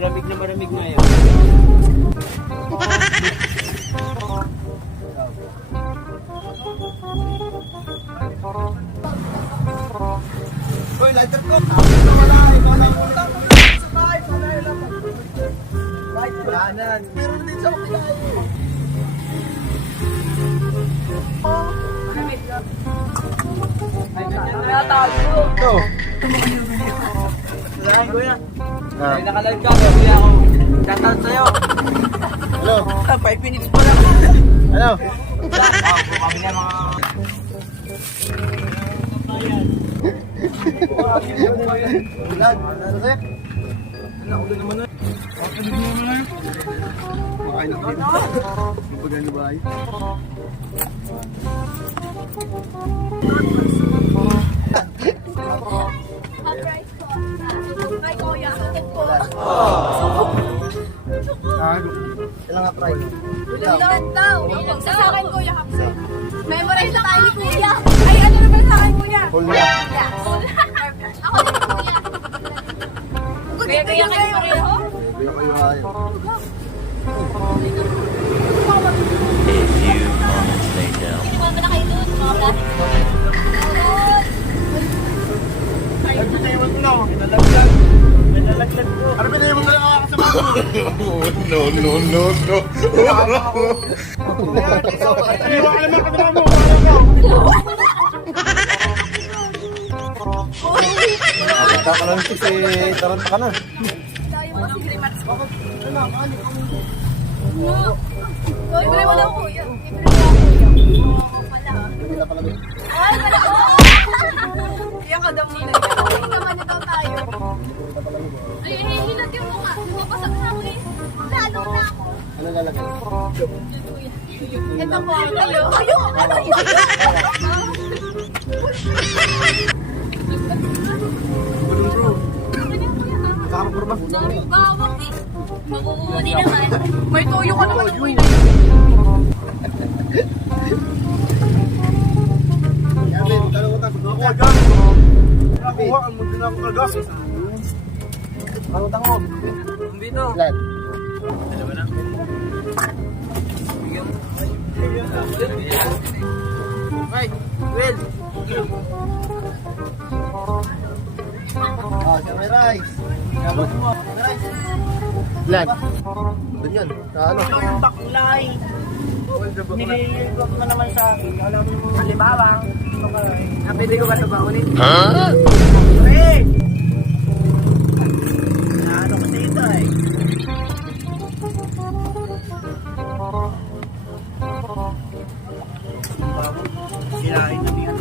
Maramig na maramig na yan. Hoy, lighter ko. Wala. Kanan. Meron din sa kapila. Ito. Salamat kuya. Ah. Ay, nakalive ka. Kuya ako. Shoutout sa'yo. Ano? 5 minutes pa lang. Ano? Kami na mga... Ulan. Ano sa'yo? Naulan naman na. Makain ako dito. Mapagal na ba ay? Ay, kuya, hatid ko. Kailan nga try? Ulang lahat daw. Sa akin, kuya. Memorize na tayo ni kuya. Ay, ano naman sa akin, kuya? Hold na. Yes. Ako din, kuya. Kaya kayo kayo. Kaya kayo ayaw. A few moments later. Kinuha mo na kayo doon, mga plastic. Ay, pinaiwan ko na. Pinalaglag. Pinalaglag ko. Ano pinay mo na lang ako sa mga mo? No, no, no, no. Iwan ka naman ka mo. Kakalang si Taranta ka na. Tayo mo si Grimax. Uy, bili mo daw, kuya. Bili mo daw, kuya. Oo, pala. Wala pala ba? Ay, pala. Iyak ka daw muna. Ay, naman na daw tayo. Ay, hinat yung mukha. Bumabasag na ako eh. Lalo na ako. Ano lalagay? Ito po. Ayo. Ayo. Ano yun? Kakakurba. Bawang eh. Makukuha naman. May toyo ka naman. Yabe, magkano utang? Ako agad. Nakuha ang mundo na akong kagas. Ano utang mo? Dito. Ilan? Dalawa na. Bigyan mo. Ay, Will. Ah, siya may rice. Kapag mo. May rice. Ilan? Doon yun. Sa ano? Baklay. Nililigot mo naman sa akin. Alam mo, halibawang. Napili ko ba ito ba ulit? Huh? Hey! Naano ko dito eh. Kinain na niya.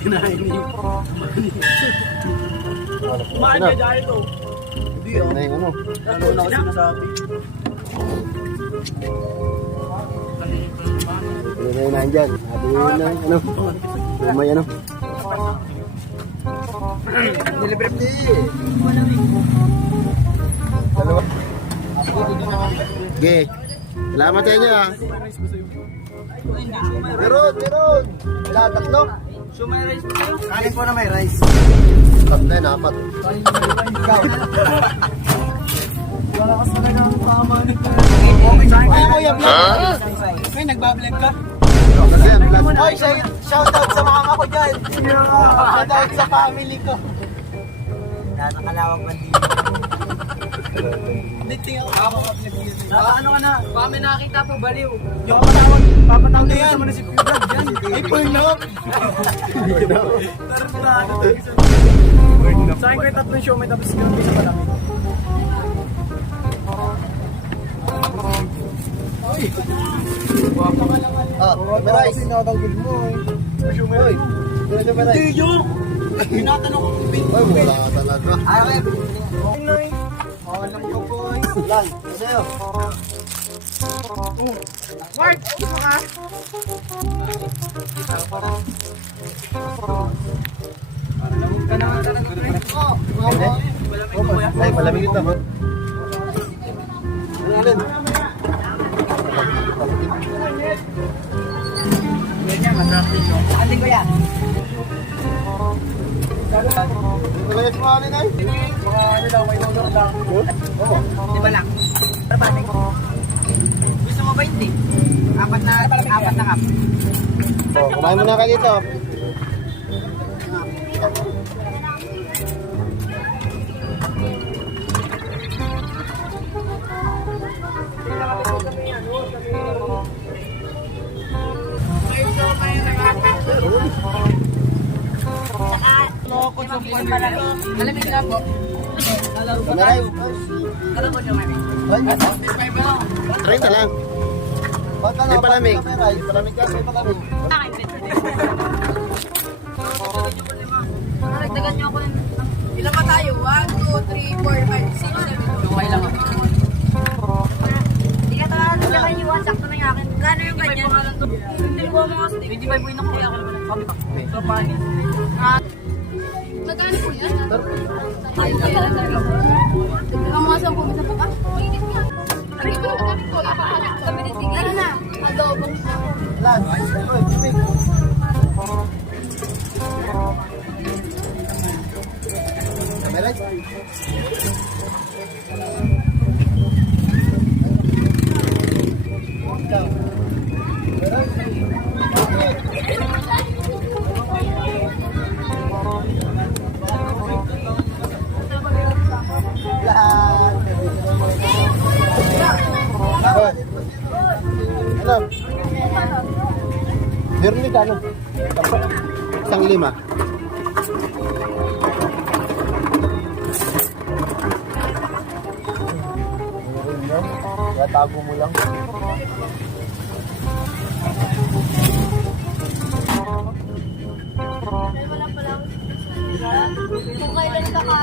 Kinain niya. Kumain ka dahil to. Hindi oh. Ano yung ano? Ano na ako sinasabi? Yun na yun nandyan. Sabi yun na ano? May ano? Delivery. Dalawa. Okay. Salamat sa inyo ah. Meron! Wala, tatlo. Sumay rice po kayo? Kanin po na may rice. Tatlo yun, apat. Walakas na lang ang tama nito. Ay, kuya, vlog. May nagbablog ka? Kasi yan, plus. Oy, shoutout sa mama ko dyan. Shoutout sa family ko. Nakakalawang bandito. Hindi, tingnan ako ano ka na? Kami nakakita po, baliw. Yung papatawag na yan. Sa munisipyo vlog dyan. Ay, burn up. Tarantado. Sa akin ko yung tatlong show, may tapos ko yung isa pa lang. Ah, may rice. Tinatanggol mo eh. Oy, dito may rice. Tiyo! Tinatanong ko kung Oy, wala ka talaga. Ay, okay. Noy. Alam ko po. Lan, sa'yo. Mark! Maka! Malamig ka naman talaga, pre. Malamig mo yan. Ay, malamig ito. Alin? Ganyan, masarap din, no? Ating ko yan. Layas mo alin ay? Mga ano lang, may dollar lang. Oo. Di ba lang? Trabaho. Gusto mo 20? Apat na cup. Oh, kumain mo na kayo dito. Loko, sumpan malamig ka po. Lalaro pa Kameray. tayo. Kala ko siya, Mami. 25 lang. 30 lang. May palamig. May palamig ka, may palamig. Nagdagan niyo ako ng... Ilan ba tayo? 1, 2, 3, 4, 5, 6, 7. Okay lang ako. Hindi ka talaga nagdagan niyo. Sakto na yung akin. Gano'n yung ganyan? Hindi ko mga stick. 25 po yun ako. Kaya ako naman. Kami pa. So, pangin. Magkano po yan? Ay, kaya lang talaga. Ang mga 10 minutes pa ba? Mainit nga. Hindi ko naman namin ko. Kami ni Sige. Ano na? Adobo. Last. Oy, bibig. Kameray. Ano? Meron ni ano? 1.5. Kaya tago mo lang. Wala pa lang. Kung kailan ka ka...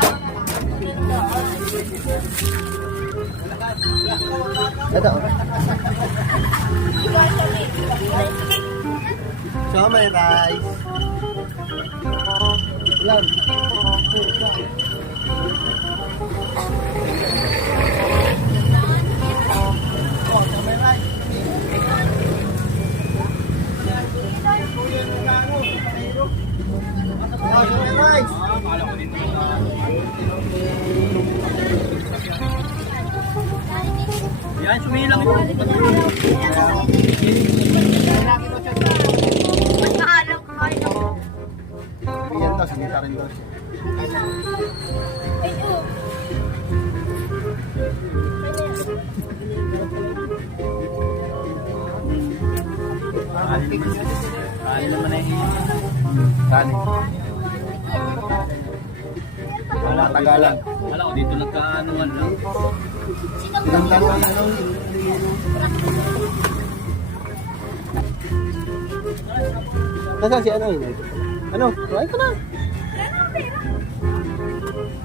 Ito. So, may rice. Ilan? Yan, sumilang ito. Mas maalam kakain ako. Yan daw, sinita rin daw siya. Ay, oh. Ay, naman na yung Kanin. Wala, Tagalan. Wala ko dito nagkaanuan lang. Ilang taon na ano? Nasaan si ano yun? Ano? Kuhain ka na.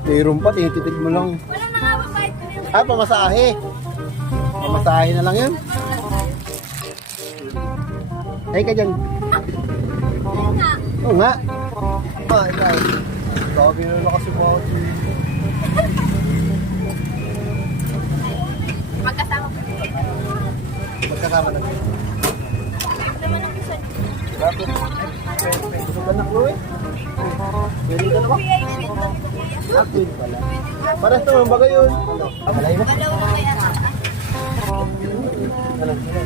Mayroon pa, tinititig mo lang. Walang nangababait ko yun. Ah, pamasahe. Pamasahe na lang yan. Ay ka dyan. Ayun nga. Oo nga. Ay, ay. Sabi na na kasi mga Magkasama ko. magkakama na. Naman ang isa. Bakit? Gusto ka na, Chloe? Pwede ka na ba? Kuya, sweet lang ito, kuya. Active pala. Paras naman ba yun? Malay mo? Balaw na kaya sa akin. Ano? Ano ba?